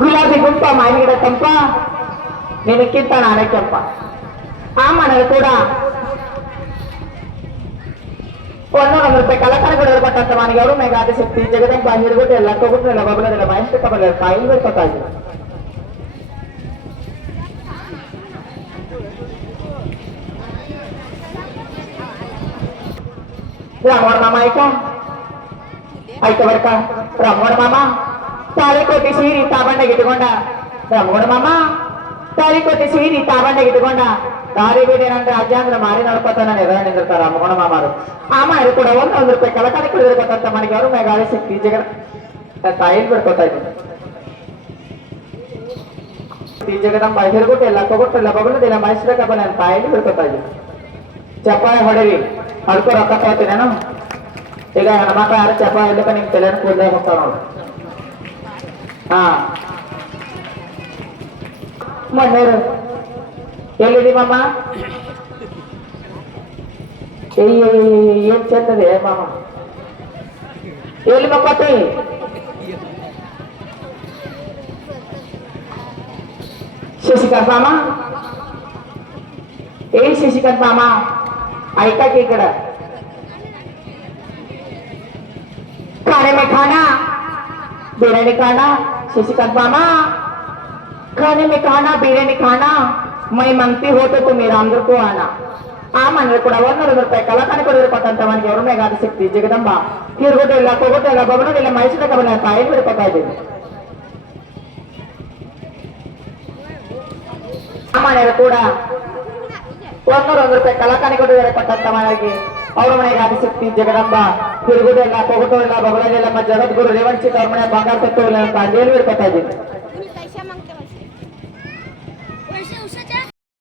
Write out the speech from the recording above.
ಗುಲಾಬಿ ಗುಂಪ ಮಾವಿನ ಗಿಡ ತಂಪ ನಿನಕ್ಕಿಂತ ನಾನೇ ಕೆಂಪ ಆ ಮನೆಯಲ್ಲಿ ಕೂಡ 100 ರೂಪಾಯಿ ಕಲಾಕಾರಗಳು ಕೊಟ್ಟಂತ ಮನೆಗೆ ಅವರು ಮೇಘಾದ ಶಕ್ತಿ ಜಗದಂಬ ಹಿಡಿಬಿಟ್ಟು ಎಲ್ಲ ಕೊಬಿಟ್ಟು ಎಲ್ಲ ಬಬಲದೆಲ್ಲ ಮಹೇಶ್ವರ ಕಬಲ ಕಾಯಿಲ್ ಬರ್ಕೊತಾ ಇದ್ರು ರಾಮೋಣ ಮಾಮ ಆಯ್ಕ ಬರ್ಕ ರಾಮೋಣ ಮಾಮ ತಾಳಿಕೋಟಿ ಸೀರಿ ತಾಬಂಡೆಗೆ ಇಟ್ಕೊಂಡ ರಾಮೋಣ ಮಾಮ ತಾಳಿಕೋಟಿ ಸೀರಿ ತಾಬಂಡೆಗೆ ಇಟ್ಕೊಂಡ ದಾರಿ ಬೇಡೇನಂದ್ರೆ ಅಜ್ಜಾಂದ್ರ ಮಾರಿ ನೋಡ್ಕೊತಾನ ಎದುರ ನಿಂದಿರ್ತಾರ ರಾಮೋಣ ಮಾಮಾರು ಆ ಮಾರು ಕೂಡ 100 ರೂಪಾಯಿ ಕಲಕಾರಿ ಕೊಡಿರ್ಬೇಕಂತ ಮನೆಗೆ ಅವರು ಮೇಘಾಳಿ ಸಿಕ್ಕಿ ಜಗ ತಾಯಿಲ್ ಬಿಡ್ಕೊತಾ ಇದ್ರು ಈ ಜಗದಂಬ ಹಿರುಗುಟ್ಟು ಎಲ್ಲ ಕೊಗೊಟ್ಟು ಎಲ್ಲ ಬಬಲದಿಲ್ಲ ಮಹೇಶ್ವರ ಕಬಲ ತಾಯಿಲ್ ಬಿಡ್ಕೊತಾ ಇದ್ರು ಚಪ್ಪಾಳೆ ಹೊಡೆರಿ ಅದಕ್ಕೂ ರೊಕ್ಕ ತಗೋತೀನೇನು ಈಗ ಹೆಣ್ಮಕ್ಳು ಯಾರು ಚಪ್ಪಾಳೆ ಇಲ್ಲಕ್ಕ ನಿಮ್ ತಲೆನ ಕೂದಲೇ ಹೋಗ್ತಾವ ನೋಡು ಹಾ ಮಣ್ಣೇರು ಎಲ್ಲಿದೀಮಮ್ಮ ಏನ್ ಚೆಂದದೆ ಮಾಮ ಎಲ್ಲಿ ಮಕ್ಕತಿ शशिकांत मामा शशिकांत मामा ऐका की इकडं खाने में खाना बिर्याणी खाना शशिकांत मामा खाने में खाना बिर्याणी खाना मैं मांगती हो तो तुम्ही रामदूर को आना ಆ ಮನೆ ಕೂಡ 100 ರೂಪಾಯಿ ಕಲಾಕಾರಿ ಕೊಡಿರ್ಬೇಕಂತ ಮನೆಗೆ ಅವ್ರ ಮೇಘಾದ ಶಕ್ತಿ ಜಗದಂಬ ಹಿರುಗುಟ್ಟು ಇಲ್ಲ ಕೊಗೊಟ್ಟು ಇಲ್ಲ ಬಬಣದಿಲ್ಲ ಮೈಸೂರ ಕಬಲ ತಾಯಿ ಬಿಡ್ಕೊತಾ ಇದ್ದೀವಿ ಮನೆಯರು ಕೂಡ 100 ರೂಪಾಯಿ ಕಲಾಕಾರಿ ಕೊಟ್ಟಿರತಕ್ಕಂತ ಮನೆಗೆ ಅವ್ರ ಮನೆಗೆ ಆದಿಶಕ್ತಿ ಜಗದಂಬ ತಿರುಗುದು ಎಲ್ಲ ಕೊಗುಟು ಇಲ್ಲ ಬಬಳದೆಲ್ಲ ನಮ್ಮ ಜಗದ್ಗುರು ರೇವಂಚಿತ ಅವ್ರ ಮನೆ ಬಂಗಾರ ತತ್ತು ಇಲ್ಲ ಅಂತ ಅಲ್ಲಿ ಬಿಡ್ಕೊತಾ ಇದ್ದೀನಿ